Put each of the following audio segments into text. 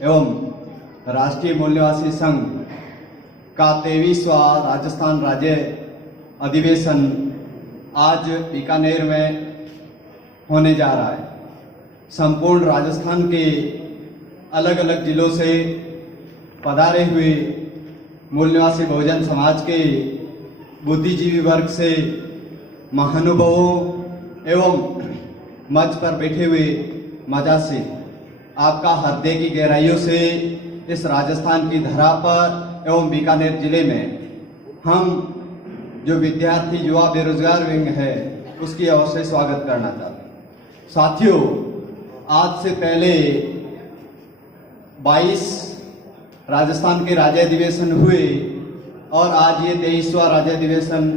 एवं राष्ट्रीय मूल निवासी संघ का 23वां राजस्थान राज्य अधिवेशन आज बीकानेर में होने जा रहा है। संपूर्ण राजस्थान के अलग अलग जिलों से पधारे हुए मूल निवासी बहुजन समाज के बुद्धिजीवी वर्ग से महानुभावों एवं मंच पर बैठे हुए मजा से आपका हृदय की गहराइयों से इस राजस्थान की धरा पर एवं बीकानेर जिले में हम जो विद्यार्थी युवा बेरोजगार विंग है उसकी अवश्य स्वागत करना चाहते हैं। साथियों, आज से पहले 22 राजस्थान के राज्य अधिवेशन हुए और आज ये 23वां राज्य अधिवेशन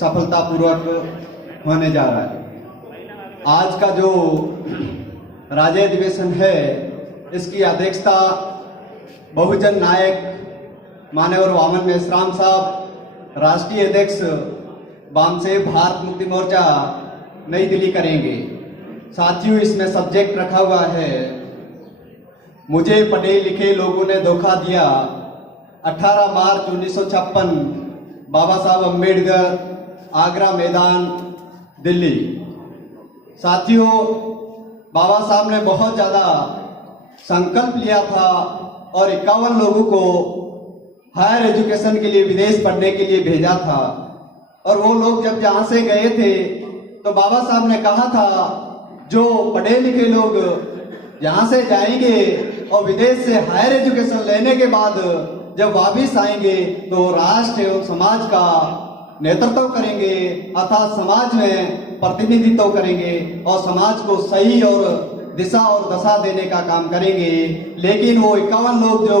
सफलतापूर्वक होने जा रहा है। आज का जो राज्य अधिवेशन है इसकी अध्यक्षता बहुजन नायक माननीय वामन मेश्राम साहब, राष्ट्रीय अध्यक्ष बामसेव भारत मुक्ति मोर्चा नई दिल्ली करेंगे। साथियों, इसमें सब्जेक्ट रखा हुआ है, मुझे पढ़े लिखे लोगों ने धोखा दिया। 18 मार्च 1956, बाबा साहब अम्बेडकर, आगरा मैदान, दिल्ली। साथियों, बाबा साहब ने बहुत ज्यादा संकल्प लिया था और 51 लोगों को हायर एजुकेशन के लिए विदेश पढ़ने के लिए भेजा था। और वो लोग जब यहाँ से गए थे तो बाबा साहब ने कहा था जो पढ़े लिखे लोग यहाँ से जाएंगे और विदेश से हायर एजुकेशन लेने के बाद जब वापिस आएंगे तो राष्ट्र एवं समाज का नेतृत्व करेंगे, अर्थात समाज में प्रतिनिधित्व करेंगे और समाज को सही और दिशा और दशा देने का काम करेंगे। लेकिन वो 51 लोग जो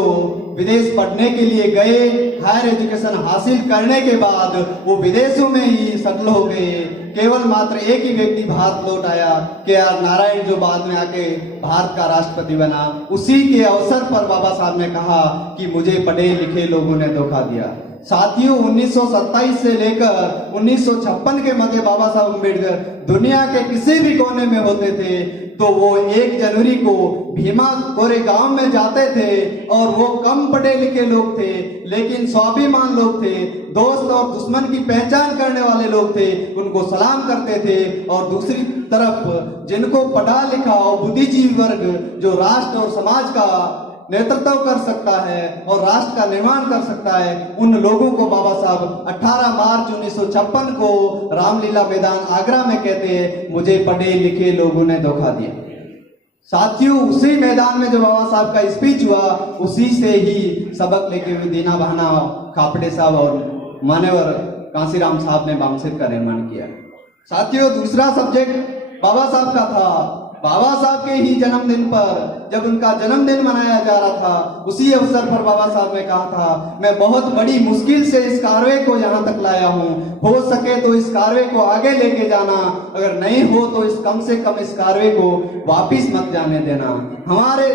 विदेश पढ़ने के लिए गए, हायर एजुकेशन हासिल करने के बाद वो विदेशों में ही सेटल हो गए। केवल मात्र एक ही व्यक्ति भारत लौट आया, KR नारायण, जो बाद में आके भारत का राष्ट्रपति बना। उसी के अवसर पर बाबा साहब ने कहा कि मुझे पढ़े लिखे लोगों ने धोखा दिया। साथियों, 1927 से लेकर 1956 के मध्य बाबा साहब अम्बेडकर दुनिया के किसी भी कोने में होते थे तो वो 1 जनवरी को भीमा कोरेगांव में जाते थे और वो कम पढ़े लिखे लोग थे लेकिन स्वाभिमान लोग थे, दोस्त और दुश्मन की पहचान करने वाले लोग थे, उनको सलाम करते थे। और दूसरी तरफ जिनको पढ़ा लिखा और बुद्धिजीवी वर्ग जो राष्ट्र और समाज का नेतृत्व कर सकता है और राष्ट्र का निर्माण कर सकता है, उन लोगों को बाबा साहब 18 मार्च 1956 को रामलीला मैदान आगरा में कहते हैं, मुझे पढ़े लिखे लोगों ने धोखा दिया। साथियों, उसी मैदान में जो बाबा साहब का स्पीच हुआ उसी से ही सबक लेके हुए दीना बहाना खापड़े साहब और मान्यवर कांसीराम साहब ने बामसेव का निर्माण किया। साथियों, दूसरा सब्जेक्ट बाबा साहब का था। बाबा साहब के ही जन्मदिन पर जब उनका जन्मदिन मनाया जा रहा था, उसी अवसर पर बाबा साहब ने कहा था, मैं बहुत बड़ी मुश्किल से इस कारवे को यहाँ तक लाया हूँ, हो सके तो इस कारवे को आगे लेके जाना, अगर नहीं हो तो इस कम से कम इस कारवे को वापिस मत जाने देना। हमारे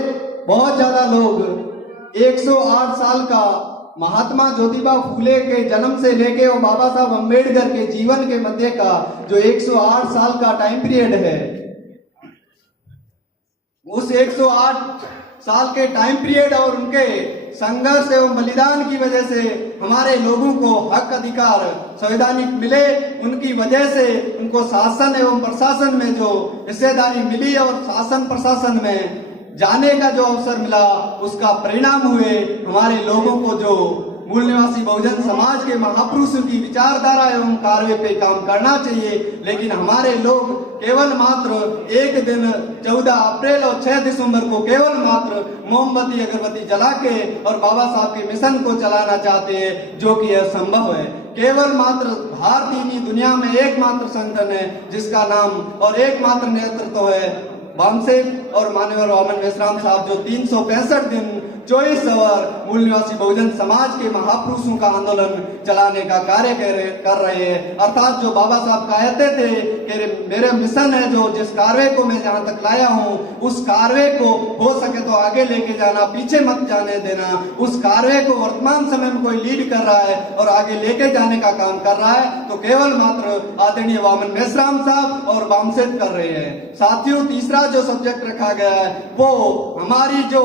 बहुत ज्यादा लोग 108 साल का महात्मा ज्योतिबा फूले के जन्म से लेके और बाबा साहब अम्बेडकर के जीवन के मध्य का जो 108 साल का टाइम पीरियड है, उस 108 साल के टाइम पीरियड और उनके संघर्ष एवं बलिदान की वजह से हमारे लोगों को हक अधिकार संवैधानिक मिले। उनकी वजह से उनको शासन एवं प्रशासन में जो हिस्सेदारी मिली और शासन प्रशासन में जाने का जो अवसर मिला, उसका परिणाम हुए हमारे लोगों को जो मूल निवासी बहुजन समाज के महापुरुषों की विचारधारा एवं कार्य पे काम करना चाहिए। लेकिन हमारे लोग केवल मात्र एक दिन 14 अप्रैल और 6 दिसंबर को केवल मात्र मोमबत्ती अगरबत्ती जला के और बाबा साहब के मिशन को चलाना चाहते हैं, जो कि असंभव है। केवल मात्र भारतीय दुनिया में एकमात्र संगठन है जिसका नाम और एकमात्र नेतृत्व है बामसेव और माननीय वामन मेश्राम साहब, जो 365 दिन 24 आवर मूल निवासी बहुजन समाज के महापुरुषों का आंदोलन चलाने का कार्य कर रहे हैं। अर्थात जो बाबा साहब कहते थे कि मेरे मिशन है जो जिस कार्य को मैं जहां तक लाया हूं उस कार्य को हो सके तो आगे लेके जाना, पीछे मत जाने देना। उस कार्य को वर्तमान समय में कोई लीड कर रहा है और आगे लेके जाने का काम कर रहा है तो केवल मात्र आदरणीय वामन मेश्राम साहब और वामसेठ कर रहे हैं। साथियों, तीसरा जो सब्जेक्ट रखा गया है वो हमारी जो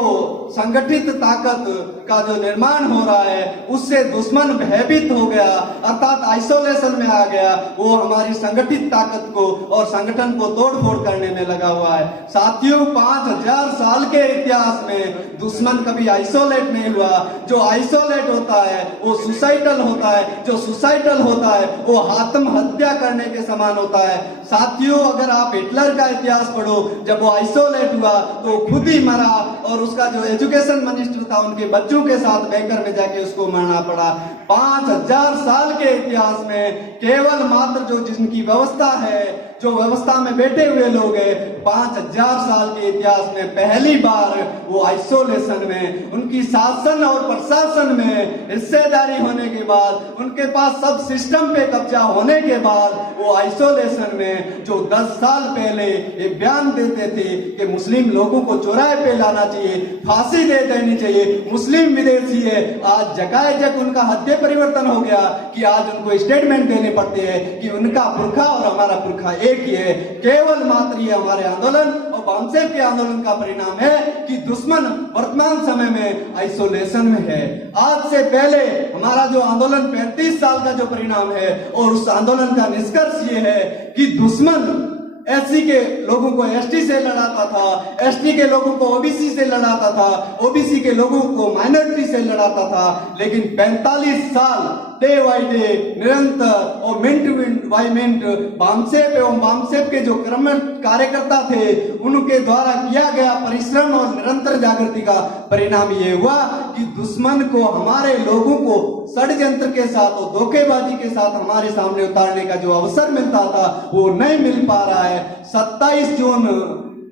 संगठित ताकत का जो निर्माण हो रहा है उससे दुश्मन भयभीत हो गया, अर्थात आइसोलेशन में आ गया। वो हमारी संगठित ताकत को और संगठन को तोड़फोड़ करने में लगा हुआ है। साथियों, 5000 साल के इतिहास में दुश्मन कभी आइसोलेट नहीं हुआ। जो आइसोलेट होता है वो सुसाइडल होता है, जो सुसाइडल होता है वो आत्महत्या करने के समान होता है। साथियों, अगर आप हिटलर का इतिहास पढ़ो, जब वो आइसोलेट हुआ तो खुद ही मरा और उसका जो एजुकेशन मिनिस्टर था उनके बच्चों के साथ बैंकर में जाके उसको मरना पड़ा। 5000 साल के इतिहास में केवल मात्र जो जिनकी व्यवस्था है, जो व्यवस्था में बैठे हुए लोग हैं, 5000 साल के इतिहास में पहली बार वो आइसोलेशन में, उनकी शासन और प्रशासन में हिस्सेदारी होने के बाद, उनके पास सब सिस्टम पे कब्जा होने के बाद वो आइसोलेशन में जो 10 साल पहले ये बयान देते थे कि मुस्लिम लोगों को चौराहे पे लाना चाहिए, फांसी दे देनी चाहिए, मुस्लिम विदेशी है, आज जकाए-जक उनका हत्या परिवर्तन हो गया कि आज उनको स्टेटमेंट देने पड़ते हैं कि उनका पुरखा और हमारा पुरखा एक ही है। केवल मात्र ये हमारे आंदोलन और वामसेठ के आंदोलन का परिणाम है कि दुश्मन वर्तमान समय में आइसोलेशन में है। आज से पहले हमारा जो आंदोलन 35 साल का जो परिणाम है और उस आंदोलन का निष्कर्ष ये है कि दुश्मन एससी के लोगों को एसटी से लड़ाता था, एसटी के लोगों को ओबीसी से लड़ाता था, ओबीसी के लोगों को माइनॉरिटी से लड़ाता था। लेकिन 45 साल डे बाई डे निरंतर और मिनट बाई मिनट वामसेठ एवं वामसेठ के जो कर्मठ कार्यकर्ता थे उनके द्वारा किया गया परिश्रम और निरंतर जागृति का परिणाम ये हुआ कि दुश्मन को हमारे लोगों को षड्यंत्र के साथ और धोखेबाजी के साथ हमारे सामने उतारने का जो अवसर मिलता था वो नहीं मिल पा रहा है। 27 जून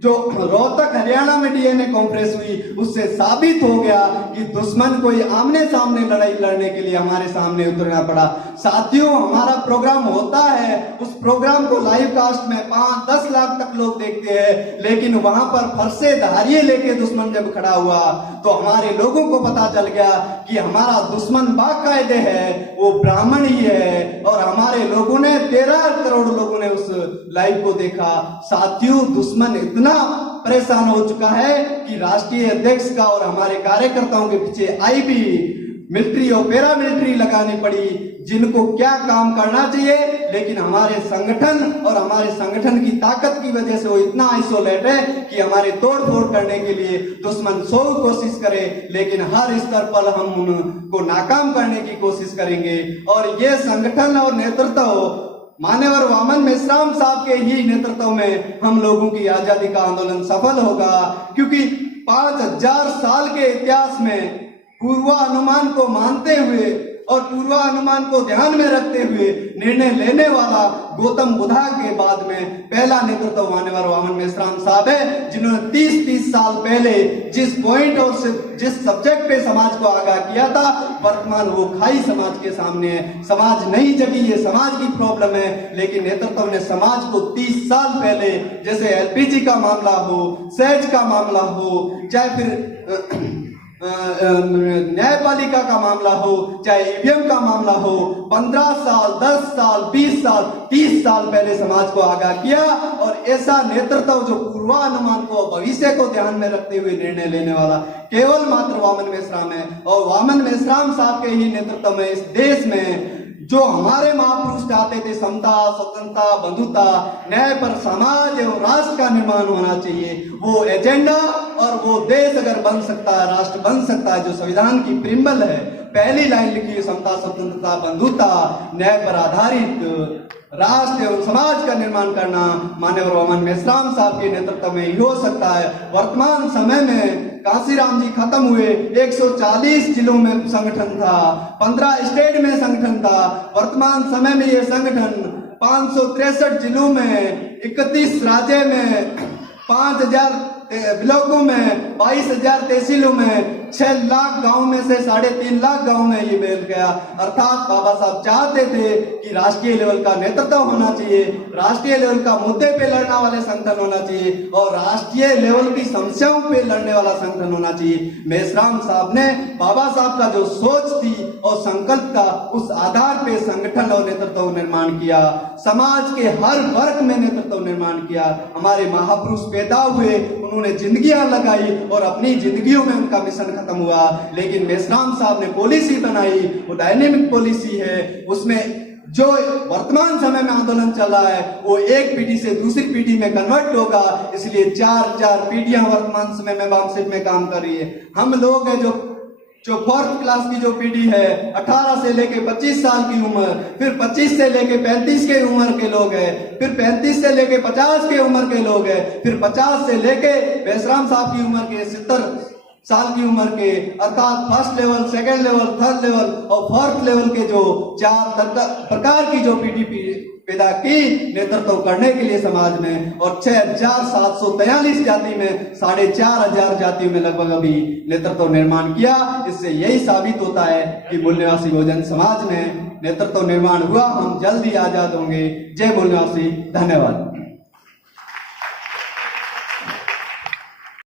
जो रोहतक हरियाणा में डीएनए कॉन्फ्रेंस हुई उससे साबित हो गया कि दुश्मन को आमने सामने लड़ाई लड़ने के लिए हमारे सामने उतरना पड़ा। साथियों, हमारा प्रोग्राम होता है, उस प्रोग्राम को लाइव कास्ट में 5-10 लाख तक लोग देखते हैं, लेकिन वहां पर फरसे धारिये लेके दुश्मन जब खड़ा हुआ तो हमारे लोगों को पता चल गया कि हमारा दुश्मन बाकायदे है, वो ब्राह्मण ही है। और हमारे लोगों ने 13 करोड़ लोगों ने उस लाइव को देखा। साथियों, दुश्मन इतना परेशान हो चुका है कि राष्ट्रीय अध्यक्ष का और हमारे कार्यकर्ताओं के पीछे आईबी, मिलिट्री और पैरा मिलिट्री लगानी पड़ी, जिनको क्या काम करना चाहिए। लेकिन हमारे संगठन और हमारे संगठन की ताकत की वजह से वो इतना आइसोलेट है कि हमारे तोड़ फोड़ करने के लिए दुश्मन 100 कोशिश करे, लेकिन हर स्तर पर हम उनको नाकाम करने की कोशिश करेंगे। और ये संगठन और नेतृत्व मान्यवर वामन मेश्राम साहब के ही नेतृत्व में हम लोगों की आजादी का आंदोलन सफल होगा, क्योंकि 5000 साल के इतिहास में पूर्वानुमान को मानते हुए और पूर्वानुमान को ध्यान में रखते हुए निर्णय लेने वाला गौतम बुद्धा के बाद में पहला नेतृत्व मान्यवर वामन मेश्राम साहब है, जिन्होंने 30 साल पहले जिस पॉइंट और जिस सब्जेक्ट पे समाज को आगाह किया था, वर्तमान वो खाई समाज के सामने है। समाज नहीं जगी, ये समाज की प्रॉब्लम है, लेकिन नेतृत्व ने समाज को 30 साल पहले, जैसे एलपीजी का मामला हो, सेज का मामला हो, चाहे फिर न्यायपालिका का मामला हो, चाहे ईवीएम का मामला हो, 15 साल, 10 साल, 20 साल, 30 साल पहले समाज को आगाह किया। और ऐसा नेतृत्व जो पूर्वानुमान को, भविष्य को ध्यान में रखते हुए निर्णय लेने वाला केवल मात्र वामन मेश्राम है। और वामन मेश्राम साहब के ही नेतृत्व में इस देश में जो हमारे महापुरुष चाहते थे, समता, स्वतंत्रता, बंधुता, न्याय पर समाज एवं राष्ट्र का निर्माण होना चाहिए, वो एजेंडा और वो देश अगर बन सकता है, राष्ट्र बन सकता है, जो संविधान की प्रिम्बल है, पहली लाइन लिखी है, समता, स्वतंत्रता, बंधुता, न्याय पर आधारित राष्ट्र एवं समाज का निर्माण करना मान्यवर वामन मेश्राम साहब के नेतृत्व में ही हो सकता है। वर्तमान समय में काशीराम जी खत्म हुए, 140 जिलों में संगठन था, 15 स्टेट में संगठन था। वर्तमान समय में ये संगठन 563 जिलों में, 31 राज्य में, 5000 ब्लॉकों में, 22,000 तहसीलों में, 6 लाख गांव में से 3.5 लाख गांव में ये मिल गया। अर्थात बाबा साहब चाहते थे कि राष्ट्रीय लेवल का नेतृत्व होना चाहिए, राष्ट्रीय लेवल का मुद्दे पे लड़ने वाले संगठन होना चाहिए और राष्ट्रीय लेवल की समस्याओं पे लड़ने वाला संगठन होना चाहिए। मेश्राम साहब ने बाबा साहब का जो सोच थी और संकल्प था, उस आधार पे संगठन और नेतृत्व निर्माण किया, समाज के हर वर्ग में नेतृत्व निर्माण किया। हमारे महापुरुष पैदा हुए, उन्होंने जिंदगियां लगाई और अपनी जिंदगियों में उनका मिशन खत्म हुआ, लेकिन मेश्राम साहब ने पॉलिसी बनाई, वो डायनेमिक पॉलिसी है। उसमें जो वर्तमान समय में आंदोलन चल रहा है वो एक पीढ़ी से दूसरी पीढ़ी में कन्वर्ट होगा, इसलिए 4 पीढ़ियां वर्तमान समय में मार्क्सिज्म में काम कर रही है। हम लोग हैं जो 4th क्लास की जो पीढ़ी है, 18 से लेके 25 साल की उम्र, फिर 25 से लेके 35 के उम्र के लोग हैं, फिर 35 से लेके 50 के उम्र के लोग हैं, फिर 50 से लेके मेश्राम साहब की उम्र के 70 साल की उम्र के, अर्थात first level, second level, third level और 4th लेवल के जो 4 प्रकार की जो पीढ़ी पैदा की नेतृत्व करने के लिए समाज में, और 6,743 जाति में 4,500 जातियों में लगभग अभी नेतृत्व निर्माण किया। इससे यही साबित होता है कि मूल निवासी बहुजन समाज में नेतृत्व निर्माण हुआ। हम जल्द ही आजाद होंगे। जय मूल निवासी। धन्यवाद।